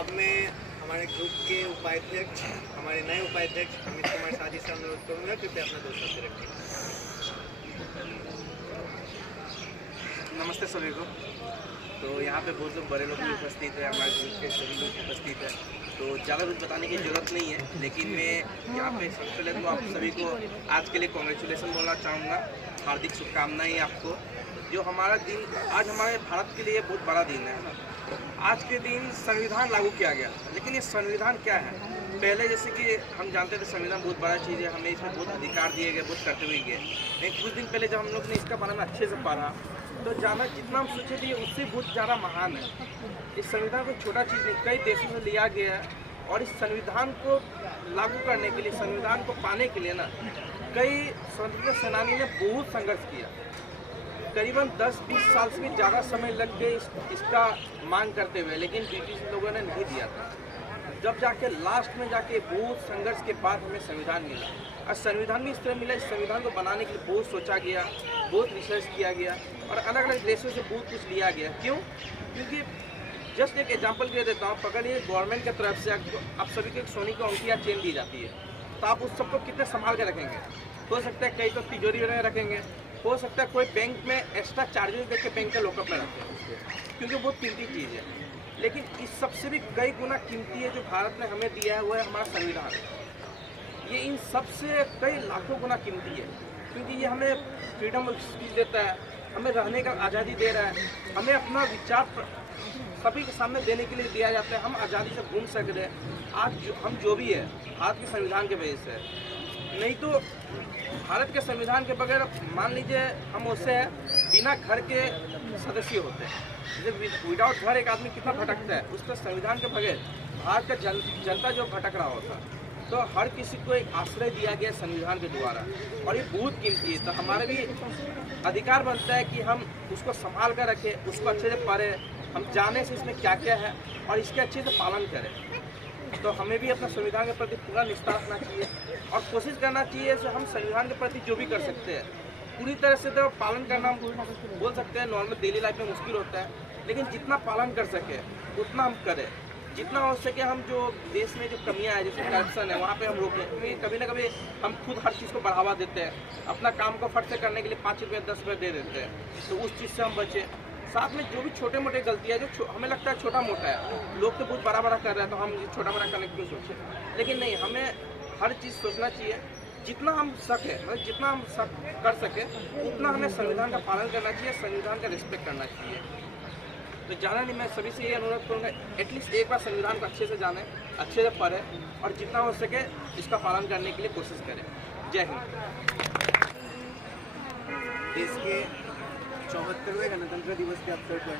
अब मैं हमारे ग्रुप के उपाध्यक्ष, हमारे नए उपाध्यक्ष अमित कुमार साजी से अनुरोध करूँगा कृपया अपना 2 शब्द रखें। नमस्ते सभी को। तो यहाँ पे बहुत लोग बड़े लोग भी उपस्थित है, हमारे ग्रुप के सभी लोग उपस्थित है, तो ज़्यादा कुछ बताने की ज़रूरत नहीं है। लेकिन मैं यहाँ पे सबसे पहले तो आप सभी को आज के लिए कॉन्ग्रेचुलेसन बोलना चाहूँगा, हार्दिक शुभकामनाएं आपको। जो हमारा दिन आज हमारे भारत के लिए बहुत बड़ा दिन है। आज के दिन संविधान लागू किया गया, लेकिन ये संविधान क्या है? पहले जैसे कि हम जानते थे संविधान बहुत बड़ा चीज़ है, हमें इसमें बहुत अधिकार दिए गए, बहुत कर्तव्य दिए गए। लेकिन कुछ दिन पहले जब हम लोग ने इसका बारे में अच्छे से पढ़ा तो जाना जितना हम सोचे थे उससे बहुत ज़्यादा महान है। इस संविधान को छोटा चीज़ नहीं, कई देशों में लिया गया है और इस संविधान को लागू करने के लिए, संविधान को पाने के लिए ना कई स्वतंत्रता सेनानी ने बहुत संघर्ष किया। करीबन 10-20 साल से भी ज़्यादा समय लग गए इसका मांग करते हुए, लेकिन ब्रिटिश लोगों ने नहीं दिया था। जब जाके लास्ट में जाके बहुत संघर्ष के बाद हमें संविधान मिला। और संविधान भी इस तरह मिला, इस संविधान को बनाने के लिए बहुत सोचा गया, बहुत रिसर्च किया गया और अलग अलग देशों से बहुत कुछ लिया गया। क्यों? क्योंकि जस्ट एक एग्जांपल दे देता हूँ। पकड़िए गवर्नमेंट की तरफ से आप सभी को एक सोने की अंगूठी या चेन दी जाती है, तो आप उस सबको कितने संभाल के रखेंगे? हो सकता है कई तो तिजोरी में रखेंगे, हो सकता है कोई बैंक में एक्स्ट्रा चार्जेस देके बैंक के लॉकअप में रखें, क्योंकि बहुत कीमती चीज़ है। लेकिन इस सबसे भी कई गुना कीमती है जो भारत ने हमें दिया है, वो है हमारा संविधान। ये इन सबसे कई लाखों गुना कीमती है, क्योंकि ये हमें फ्रीडम ऑफ स्पीच देता है, हमें रहने का आज़ादी दे रहा है, हमें अपना विचार सभी के सामने देने के लिए दिया जाता है। हम आज़ादी से घूम सकते हैं। आज हम जो भी है भारत के संविधान के वजह से, नहीं तो भारत के संविधान के बगैर मान लीजिए हम उससे बिना घर के सदस्य होते हैं। जैसे विदाउट घर एक आदमी कितना भटकता है, उस पर संविधान के बगैर भारत का जनता जो भटक रहा होता। तो हर किसी को एक आश्रय दिया गया संविधान के द्वारा और ये बहुत कीमती है। तो हमारे भी अधिकार बनता है कि हम उसको संभाल कर रखें, उसको अच्छे से पढ़ें, हम जाने से इसमें क्या क्या है और इसके अच्छे से पालन करें। तो हमें भी अपना संविधान के प्रति पूरा निष्ठा रखना चाहिए और कोशिश करना चाहिए कि हम संविधान के प्रति जो भी कर सकते हैं पूरी तरह से तो पालन करना हम बोल सकते हैं। नॉर्मल डेली लाइफ में मुश्किल होता है, लेकिन जितना पालन कर सके उतना हम करें। जितना हो सके हम जो देश में जो कमियां हैं, जैसे करप्शन है, वहाँ पे हम रोकें। क्योंकि कभी ना कभी हम खुद हर चीज़ को बढ़ावा देते हैं, अपना काम को फट से करने के लिए 5 रुपये 10 रुपये दे देते हैं, तो उस चीज़ से हम बचें। साथ में जो भी छोटे मोटे गलतियाँ जो हमें लगता है छोटा मोटा है, लोग तो बहुत बड़ा बड़ा कर रहे हैं, तो हम ये छोटा बड़ा करने की क्यों सोचें? लेकिन नहीं, हमें हर चीज़ सोचना चाहिए। जितना हम सके, मतलब जितना हम कर सके उतना हमें संविधान का पालन करना चाहिए, संविधान का रिस्पेक्ट करना चाहिए। तो जाना नहीं, मैं सभी से ये अनुरोध करूँगा एटलीस्ट एक बार संविधान को अच्छे से जानें, अच्छे से पढ़ें और जितना हो सके इसका पालन करने के लिए कोशिश करें। जय हिंद। देश के 74वें गणतंत्र दिवस के अवसर पर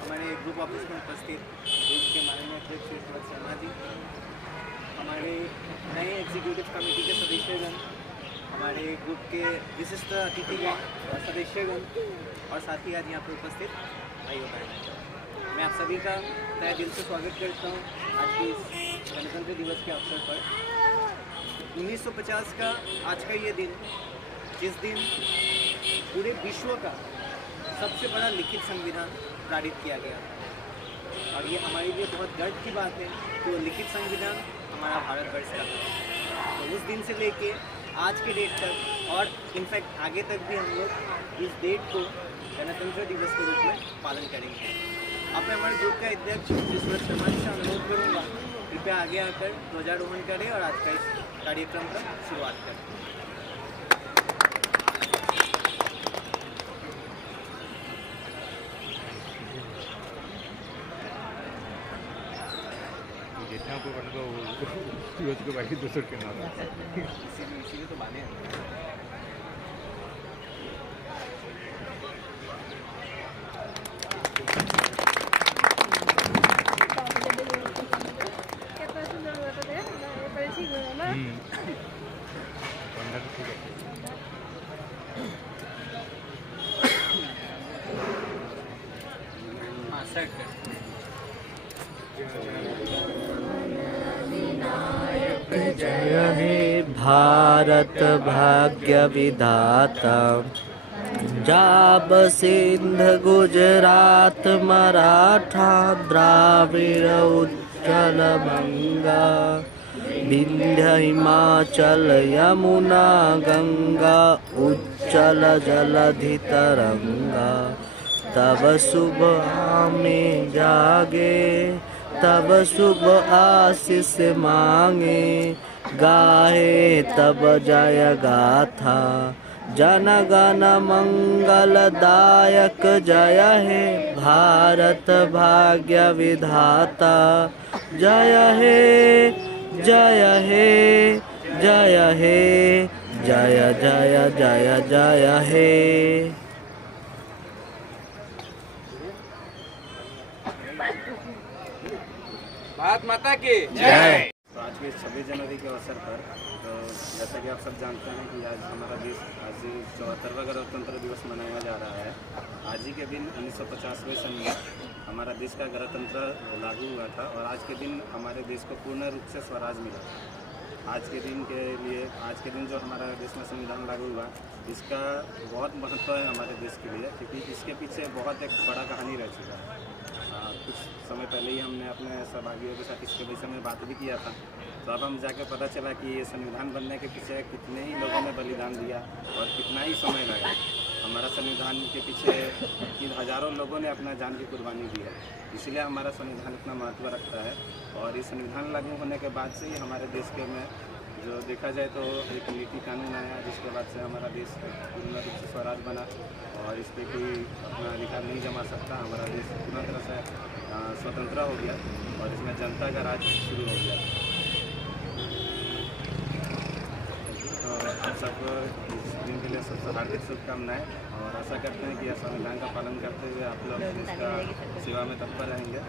हमारे ग्रुप ऑफिस में उपस्थित ग्रुप के माननीय अध्यक्ष श्री सुब्रत शर्मा जी, हमारे नए एग्जीक्यूटिव कमेटी के सदस्यगण, हमारे ग्रुप के विशिष्ट अतिथिगण और सदस्यगण और साथी आज यहाँ पर उपस्थित भाई बहन, मैं आप सभी का तहे दिल से स्वागत करता हूँ आज के इस गणतंत्र दिवस के अवसर पर। 1950 का आज का ये दिन, जिस दिन पूरे विश्व का सबसे बड़ा लिखित संविधान पारित किया गया, और ये हमारे लिए बहुत गर्व की बात है कि वो लिखित संविधान हमारा भारतवर्ष का था। तो उस दिन से लेके आज के डेट तक और इनफैक्ट आगे तक भी हम लोग इस डेट को गणतंत्र दिवस के रूप में पालन करेंगे। अब मैं हमारे ग्रुप का अध्यक्ष श्री सुब्रत शर्मा जी से अनुरोध करूँगा कृपया आगे आकर ध्वजारोहण करें और आज का इस कार्यक्रम का शुरुआत करें। जितना को बनेगा उसको बाकी दूसरे के नाम इसीलिए तो माने हैं। जय हे भारत भाग्य विधाता, पंजाब सिंध गुजरात मराठा द्राविड़ उत्कल बंगा विंध्य हिमाचल यमुना गंगा उज्जल जलधि तरंगा तब शुभ आमे जागे तब शुभ आशीष मांगे गाहे तब जय गाथा जन गण मंगलदायक जय हे भारत भाग्य विधाता जय हे जय हे जय हे जय जय जय जय हे। भारत माता की जय। तो आज के 26 जनवरी के अवसर पर तो जैसा कि आप सब जानते हैं कि आज हमारा देश आज 74वां गणतंत्र दिवस मनाया जा रहा है। आज ही के दिन 1950वें सन में हमारा देश का गणतंत्र लागू हुआ था और आज के दिन हमारे देश को पूर्ण रूप से स्वराज मिला। आज के दिन के लिए आज के दिन जो हमारा देश में संविधान लागू हुआ इसका बहुत महत्व है हमारे देश के लिए, क्योंकि इसके पीछे बहुत एक बड़ा कहानी रह चुका है। कुछ समय पहले ही हमने अपने सहभागियों के साथ इसके विषय में बात भी किया था, तो अब हम जाके पता चला कि ये संविधान बनने के पीछे कितने ही लोगों ने बलिदान दिया और कितना ही समय लगा। हमारा संविधान के पीछे हज़ारों लोगों ने अपना जान की कुर्बानी दी है, इसलिए हमारा संविधान इतना महत्व रखता है। और ये संविधान लागू होने के बाद से ही हमारे देश के में जो देखा जाए तो एक नीति कानून आया, जिसके बाद से हमारा देश पूर्ण रूप से स्वराज बना और इस पर कोई अपना अधिकार नहीं जमा सकता। हमारा देश पूर्ण तरह से स्वतंत्र हो गया और इसमें जनता का राज शुरू हो गया। तो आप सबको इस दिन के लिए सबसे हार्दिक शुभकामनाएं और आशा करते हैं कि यह संविधान का पालन करते हुए आप लोग इसका सेवा में तत्पर रहेंगे।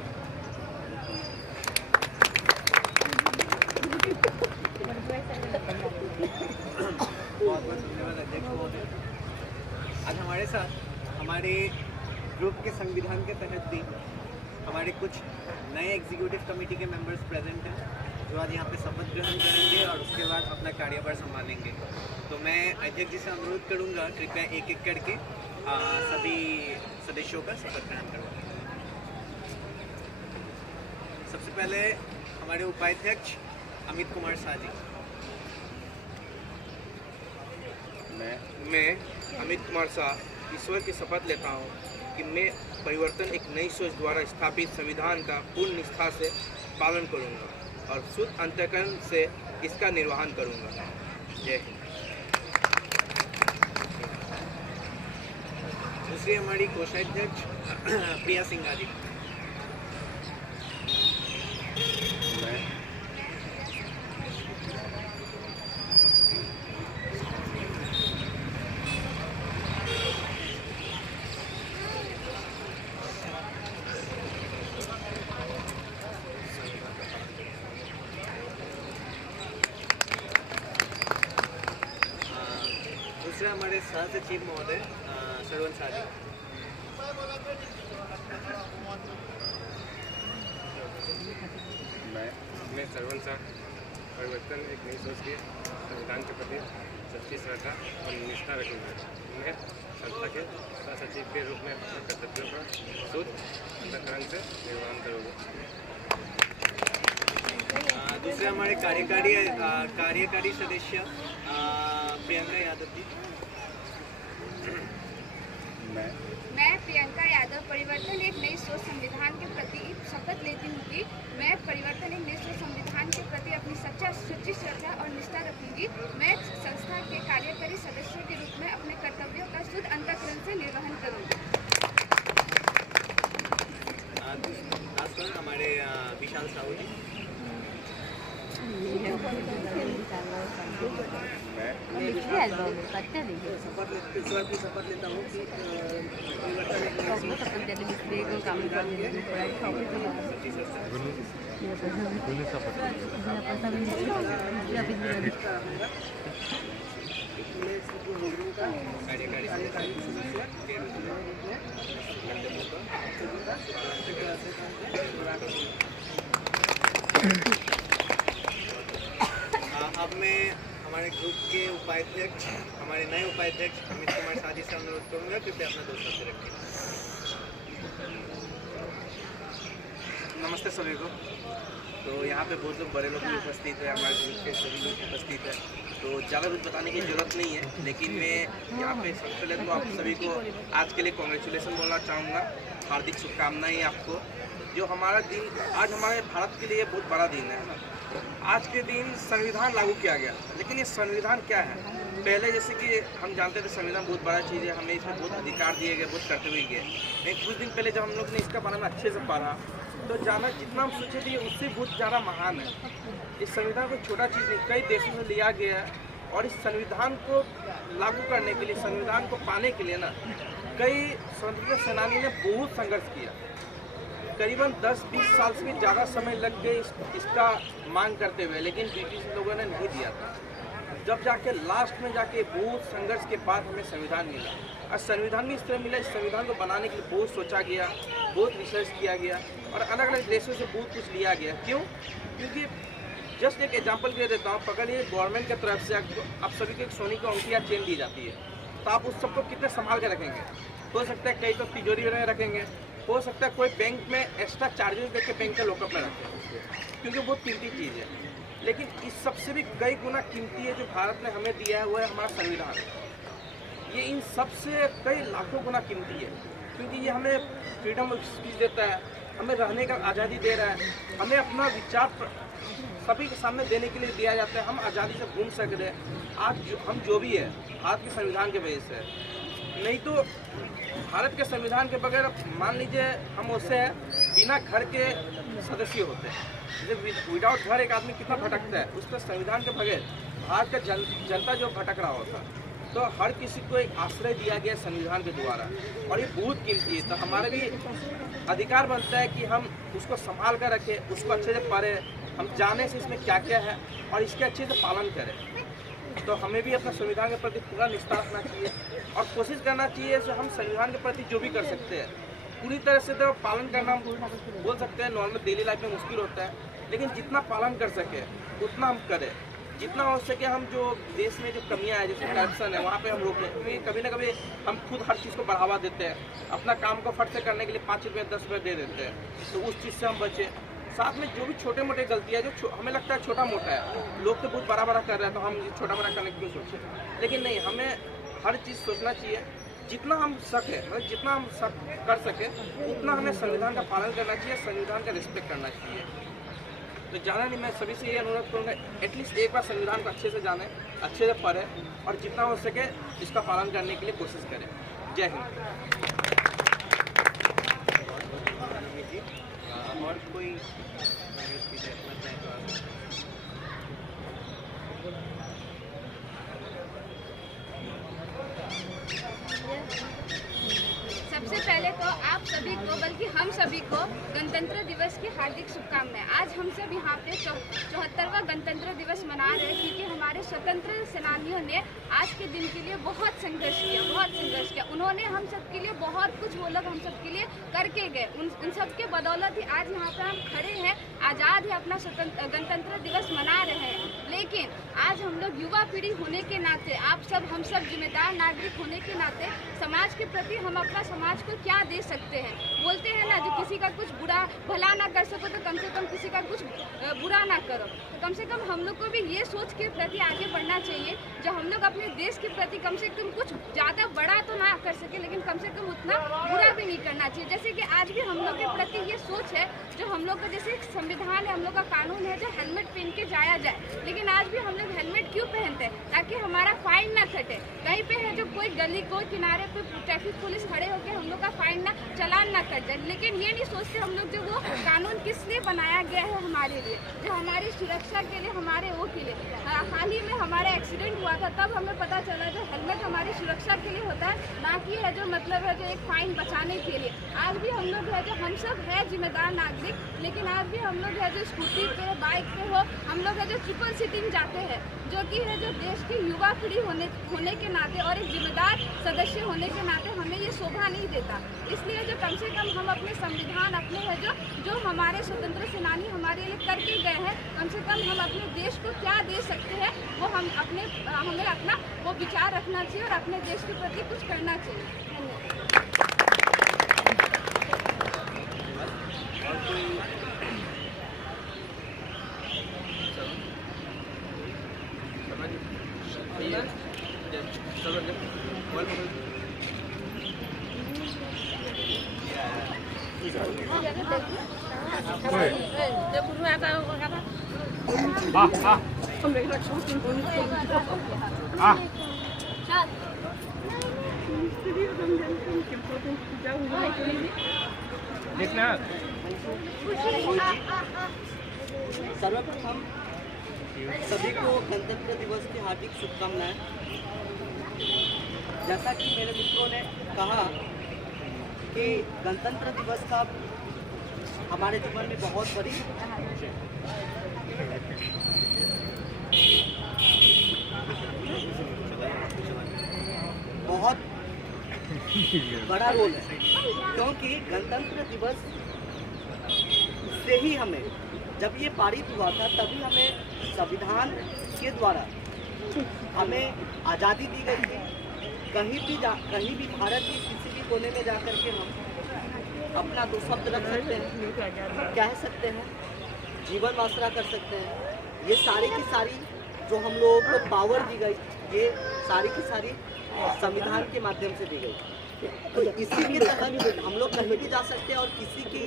बहुत बहुत धन्यवाद अध्यक्ष महोदय। आज हमारे साथ हमारे ग्रुप के संविधान के तहत भी हमारे कुछ नए एग्जीक्यूटिव कमेटी के मेंबर्स प्रेजेंट हैं जो आज यहाँ पे शपथ ग्रहण करेंगे और उसके बाद अपना कार्यभार संभालेंगे। तो मैं अध्यक्ष जी से अनुरोध करूँगा कृपया एक एक करके सभी सदस्यों का शपथ ग्रहण करवाएं। सबसे पहले हमारे उपाध्यक्ष अमित कुमार शाह जी। मैं अमित कुमार शाह ईश्वर की शपथ लेता हूँ कि मैं परिवर्तन एक नई सोच द्वारा स्थापित संविधान का पूर्ण निष्ठा से पालन करूँगा और शुद्ध अंतःकरण से इसका निर्वहन करूँगा। जय हिंद। दूसरी हमारी कोषाध्यक्ष प्रिया सिंघा जी। दूसरे हमारे सह सचिव महोदय सरवन शाह जी। मैं सरवन शाह परिवर्तन एक नई सोच के संविधान के प्रति सच्ची श्रद्धा और निष्ठा रखूँगा। मैं संस्था के सह सचिव के रूप में अपने कर्तव्यों का शुद्ध अंतःकरण से निर्वहन करूँगा। दूसरे हमारे कार्यकारी सदस्य प्रियंका यादव जी। मैं प्रियंका यादव परिवर्तन एक नई सोच संविधान के प्रति शपथ लेती हूँ कि मैं परिवर्तन एक नई सोच संविधान के प्रति अपनी सच्ची श्रद्धा और निष्ठा रखूंगी। मैं संस्था के कार्यकारी सदस्यों के रूप में अपने कर्तव्यों का शुद्ध अंतःकरण से निर्वहन करूंगी। खासकर हमारे विशाल साहू जी। शपथ लेता हूँ कि अब मैं हमारे ग्रुप के उपाध्यक्ष हमारे नए उपाध्यक्ष अमित कुमार शाह जी से अनुरोध करूँगा, कृपया अपना 2 शब्द रखें। नमस्ते सभी को। तो यहाँ पे बहुत लोग बड़े लोग भी उपस्थित है, हमारे ग्रुप के सभी लोग उपस्थित है, तो ज़्यादा कुछ बताने की ज़रूरत नहीं है। लेकिन मैं यहाँ पे सबसे पहले तो आप सभी को आज के लिए कॉन्ग्रेचुलेसन बोलना चाहूँगा, हार्दिक शुभकामनाएं आपको। जो हमारा दिन आज हमारे भारत के लिए बहुत बड़ा दिन है ना। आज के दिन संविधान लागू किया गया, लेकिन ये संविधान क्या है? पहले जैसे कि हम जानते थे संविधान बहुत बड़ा चीज़ है, हमें इसमें बहुत अधिकार दिए गए, बहुत कर्तव्य गए। लेकिन कुछ दिन पहले जब हम लोग ने इसका बारे में अच्छे से पढ़ा तो जाना जितना हम सोचे थे उससे बहुत ज़्यादा महान है। इस संविधान को छोटा चीज़ नहीं, कई देशों में लिया गया है और इस संविधान को लागू करने के लिए, संविधान को पाने के लिए ना कई स्वतंत्रता सेनानी ने बहुत संघर्ष किया। करीबन 10-20 साल से भी ज़्यादा समय लग गए इसका मांग करते हुए, लेकिन ब्रिटिश लोगों ने नहीं दिया था। जब जाके लास्ट में जाके बहुत संघर्ष के बाद हमें संविधान मिला। और संविधान भी इस तरह मिला, इस संविधान को बनाने के लिए बहुत सोचा गया, बहुत रिसर्च किया गया और अलग अलग देशों से बहुत कुछ लिया गया। क्यों? क्योंकि जस्ट एक एग्जांपल दे देता हूँ, पकड़िए गवर्नमेंट की तरफ से आप सभी को एक सोने की अंगूठी या चेन दी जाती है, तो आप उस सबको कितने संभाल के रखेंगे? हो सकता है कई तो तिजोरी में रखेंगे, हो सकता है कोई बैंक में एक्स्ट्रा चार्जेस देके बैंक के लॉकअप में रखें, क्योंकि बहुत कीमती चीज़ है। लेकिन इस सबसे भी कई गुना कीमती है जो भारत ने हमें दिया है, वो है हमारा संविधान। ये इन सबसे कई लाखों गुना कीमती है, क्योंकि ये हमें फ्रीडम ऑफ स्पीच देता है, हमें रहने का आज़ादी दे रहा है, हमें अपना विचार सभी के सामने देने के लिए दिया जाता है, हम आज़ादी से घूम सकते हैं। आज हम जो भी है भारत के संविधान के वजह से, नहीं तो भारत के संविधान के बगैर मान लीजिए हम उससे बिना घर के सदस्य होते हैं। जैसे विदाउट घर एक आदमी कितना भटकता है, उस पर संविधान के बगैर भारत का जनता जो भटक रहा होता। तो हर किसी को एक आश्रय दिया गया संविधान के द्वारा और ये बहुत कीमती है। तो हमारा भी अधिकार बनता है कि हम उसको संभाल कर रखें, उसको अच्छे से पढ़ें, हम जाने से इसमें क्या क्या है और इसके अच्छे से पालन करें। तो हमें भी अपना संविधान के प्रति पूरा निष्ठा रखना चाहिए और कोशिश करना चाहिए कि हम संविधान के प्रति जो भी कर सकते हैं पूरी तरह से तो पालन करना बोल सकते हैं। नॉर्मल डेली लाइफ में मुश्किल होता है, लेकिन जितना पालन कर सके उतना हम करें। जितना हो सके हम जो देश में जो कमियां हैं, जैसे करप्शन है, वहाँ पे हम रोकें, क्योंकि कभी ना कभी हम खुद हर चीज़ को बढ़ावा देते हैं, अपना काम को फट से करने के लिए 5 रुपये 10 रुपये दे देते हैं, तो उस चीज़ से हम बचें। साथ में जो भी छोटे मोटे गलतियाँ जो हमें लगता है छोटा मोटा है, लोग तो बहुत बड़ा बड़ा कर रहे हैं, तो हम छोटा बड़ा करने की क्यों सोचें? लेकिन नहीं, हमें हर चीज़ सोचना चाहिए, जितना हम सके मतलब जितना हम कर सके उतना हमें संविधान का पालन करना चाहिए, संविधान का रिस्पेक्ट करना चाहिए। तो ज़्यादा नहीं, मैं सभी से ये अनुरोध करूँगा एटलीस्ट एक बार संविधान को अच्छे से जानें, अच्छे से पढ़ें और जितना हो सके इसका पालन करने के लिए कोशिश करें। जय हिंद। और कोई सबसे पहले तो आप सभी को, बल्कि हम सभी को गणतंत्र दिवस की हार्दिक शुभकामनाएं। आज हम सब यहाँ पे 74वां गणतंत्र दिवस मना रहे हैं, क्योंकि हमारे स्वतंत्र सेनानियों ने आज के दिन के लिए बहुत संघर्ष किया। उन्होंने हम सब के लिए बहुत कुछ, वो लोग हम सब के लिए करके गए। उन सब के बदौलत ही आज यहाँ पर हम खड़े हैं, आज़ाद है, अपना गणतंत्र दिवस मना रहे हैं। लेकिन आज हम लोग युवा पीढ़ी होने के नाते, आप सब हम सब जिम्मेदार नागरिक होने के नाते समाज के प्रति हम अपना समाज को क्या दे सकते हैं? बोलते हैं ना, जो किसी का कुछ बुरा भला ना कर सको तो कम से कम किसी का कुछ बुरा ना करो। तो कम से कम हम लोग को भी ये सोच के प्रति आगे बढ़ना चाहिए, जो हम लोग अपने देश के प्रति कम से कम कुछ ज़्यादा बड़ा तो ना कर सके, लेकिन कम से कम उतना बुरा भी नहीं करना चाहिए। जैसे कि आज भी हम लोग के प्रति ये सोच है, जो हम लोग का जैसे एक संविधान है, हम लोग का कानून है, जो हेलमेट पहन के जाया जाए। लेकिन आज भी हम लोग हेलमेट क्यों पहनते हैं? ताकि हमारा फाइन ना कटे। कहीं पे है जो कोई गली कोई किनारे पे ट्रैफिक पुलिस खड़े होकर हम लोग का फाइन ना चालान ना कट जाए। लेकिन ये नहीं सोचते हम लोग जो वो कानून किस लिए बनाया गया है हमारे लिए, जो हमारी सुरक्षा के लिए, हमारे वो के लिए। हाल ही में हमारा एक्सीडेंट हुआ था, तब हमें पता चला जो हेलमेट हमारी सुरक्षा के लिए होता है, ना कि है जो मतलब है जो एक फाइन बचाने के लिए। आज भी हम लोग है जो हम सब है जिम्मेदार नागरिक, लेकिन आज भी हम लोग है जो स्कूटी पे बाइक पे हो, हम लोग है जो ट्रिपल सीटिंग जाते हैं, जो कि है जो देश की युवा पीढ़ी होने के नाते और एक जिम्मेदार सदस्य होने के नाते हमें ये शोभा नहीं देता। इसलिए जो कम से कम हम अपने संविधान अपने है जो हमारे स्वतंत्र सेनानी हमारे लिए करके गए हैं, कम से कम हम अपने देश को क्या दे सकते हैं वो हमें अपना वो विचार रखना चाहिए और अपने देश के प्रति कुछ करना चाहिए। सर्वप्रथम सभी को गणतंत्र दिवस की हार्दिक शुभकामनाएं। जैसा कि मेरे मित्रों ने कहा कि गणतंत्र दिवस का हमारे जीवन में बहुत बड़ी बड़ा रोल है, क्योंकि गणतंत्र दिवस से ही हमें, जब ये पारित हुआ था तभी हमें संविधान के द्वारा हमें आज़ादी दी गई थी। कहीं भी भारत के किसी भी कोने में जाकर के हम अपना दो शब्द रख सकते हैं, कह सकते हैं, जीवन आसरा कर सकते हैं। ये सारी की सारी जो हम लोगों को पावर दी गई, ये सारी की सारी संविधान के माध्यम से दी गई। तो इसी के तहत हम लोग कहीं भी जा सकते हैं और किसी की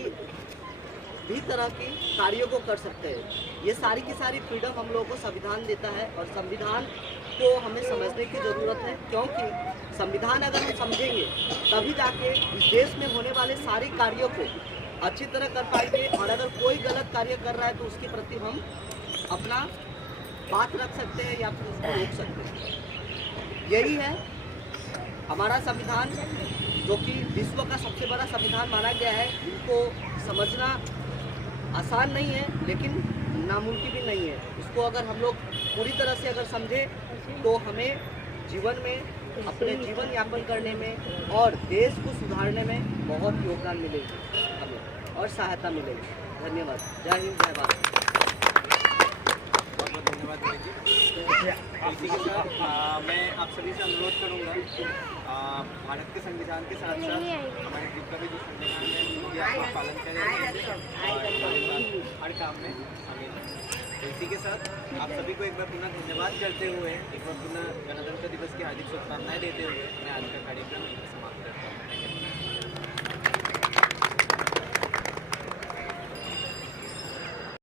भी तरह के कार्यों को कर सकते हैं। ये सारी की सारी फ्रीडम हम लोगों को संविधान देता है और संविधान को हमें समझने की ज़रूरत है, क्योंकि संविधान अगर हम समझेंगे तभी जाके इस देश में होने वाले सारे कार्यों को अच्छी तरह कर पाएंगे। और अगर कोई गलत कार्य कर रहा है तो उसके प्रति हम अपना बात रख सकते हैं या फिर उसको रोक सकते हैं। यही है हमारा संविधान, जो कि विश्व का सबसे बड़ा संविधान माना गया है। इनको समझना आसान नहीं है, लेकिन नामुमकिन भी नहीं है। इसको अगर हम लोग पूरी तरह से अगर समझें तो हमें जीवन में, अपने जीवन यापन करने में और देश को सुधारने में बहुत योगदान मिलेगी हमें और सहायता मिलेगी। धन्यवाद। जय हिंद, जय भारत। बहुत बहुत धन्यवाद भाई जी। इसी के साथ मैं आप सभी से अनुरोध करूँगा, भारत के संविधान के साथ साथ हमारे ग्रुप का भी जो संविधान है उनकी आपका पालन करें हर काम में शामिल है। तो इसी के साथ आप सभी को एक बार पुनः धन्यवाद करते हुए, एक बार पुनः गणतंत्र दिवस की हार्दिक शुभकामनाएं देते हुए मैं आज का कार्यक्रम समाप्त करता हूँ।